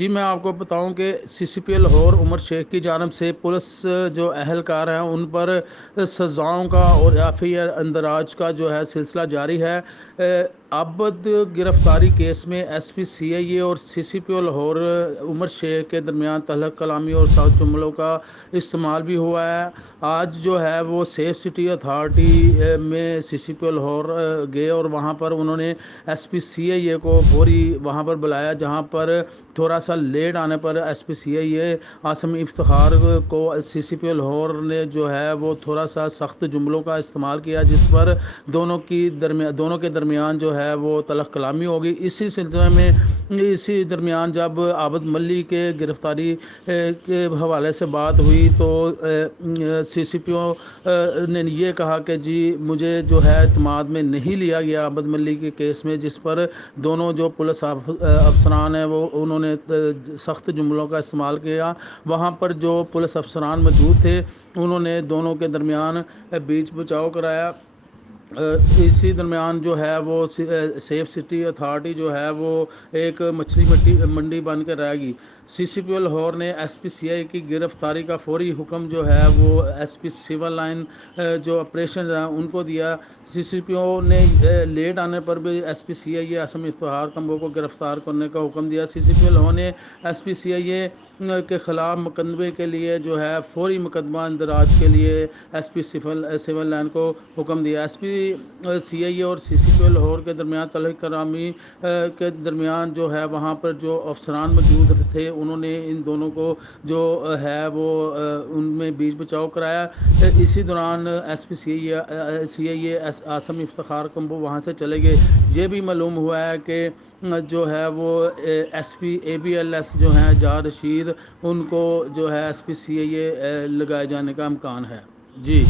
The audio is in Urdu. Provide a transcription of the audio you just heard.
جی میں آپ کو بتاؤں کہ سی سی پی لاہور عمر شیخ کی جانب سے پولیس جو اہلکار ہیں ان پر سزاؤں کا اور یا پھر اندراج کا جو ہے سلسلہ جاری ہے۔ عابد گرفتاری کیس میں ایس پی سی آئی اے اور سی سی پی او لاہور عمر شیخ کے درمیان تلخ کلامی اور سخت جملوں کا استعمال بھی ہوا ہے۔ آج جو ہے وہ سیف سٹی اتھارٹی میں سی سی پی او لاہور گئے اور وہاں پر انہوں نے ایس پی سی آئی اے کو فوری وہاں پر بلایا، جہاں پر تھوڑا سا لیٹ آنے پر ایس پی سی آئی اے عاصم افتخار کو سی سی پی او لاہور نے جو ہے وہ تھوڑا سا سخت جملوں کا استعمال کیا، جس پر دونوں کے درمیان جو ہے وہ تلخ کلامی ہوگی۔ اسی سلسلے میں اسی درمیان جب عابد ملی کے گرفتاری کے حوالے سے بات ہوئی تو سی سی پی او نے یہ کہا کہ جی مجھے جو ہے اعتماد میں نہیں لیا گیا عابد ملی کے کیس میں، جس پر دونوں جو پولیس افسران ہیں وہ انہوں نے سخت جملوں کا استعمال کیا۔ وہاں پر جو پولیس افسران موجود تھے انہوں نے دونوں کے درمیان بیچ بچاؤ کرایا۔ اسی درمیان جو ہے وہ سیف سٹی اتھارٹی جو ہے وہ ایک مچھلی منڈی بن کے رہے گی۔ سی سی پی او لاہور نے ایس پی سی آئی کی گرفتاری کا فوری حکم جو ہے وہ ایس پی سول لائن جو آپریشن ہیں ان کو دیا۔ سی سی پی او نے لیٹ آنے پر بھی ایس پی سی آئی اے عاصم افتخار کمبو کو گرفتار کرنے کا حکم دیا۔ سی سی پی او لاہور نے ایس پی سی آئی اے کے خلاف مقدمے کے لیے جو ہے فوری مقدمہ اندراج کے لیے ایس پی سول لائن کو حکم دیا۔ ایس پی سی آئی اے اور سی سی پی او لاہور کے درمیان تلخ کلامی کے درمیان جو ہے وہاں پر جو افسران موجود تھے انہوں نے ان دونوں کو جو ہے وہ ان میں بیچ بچاؤ کرایا۔ اسی دوران ایس پی سی آئی اے عاصم افتخار کمبو وہاں سے چلے گئے۔ یہ بھی معلوم ہوا ہے کہ جو ہے وہ S P A B L S جو ہیں جہاں رشید ان کو جو ہے ایس پی سی آئی اے لگائے جانے کا امکان ہے۔ جی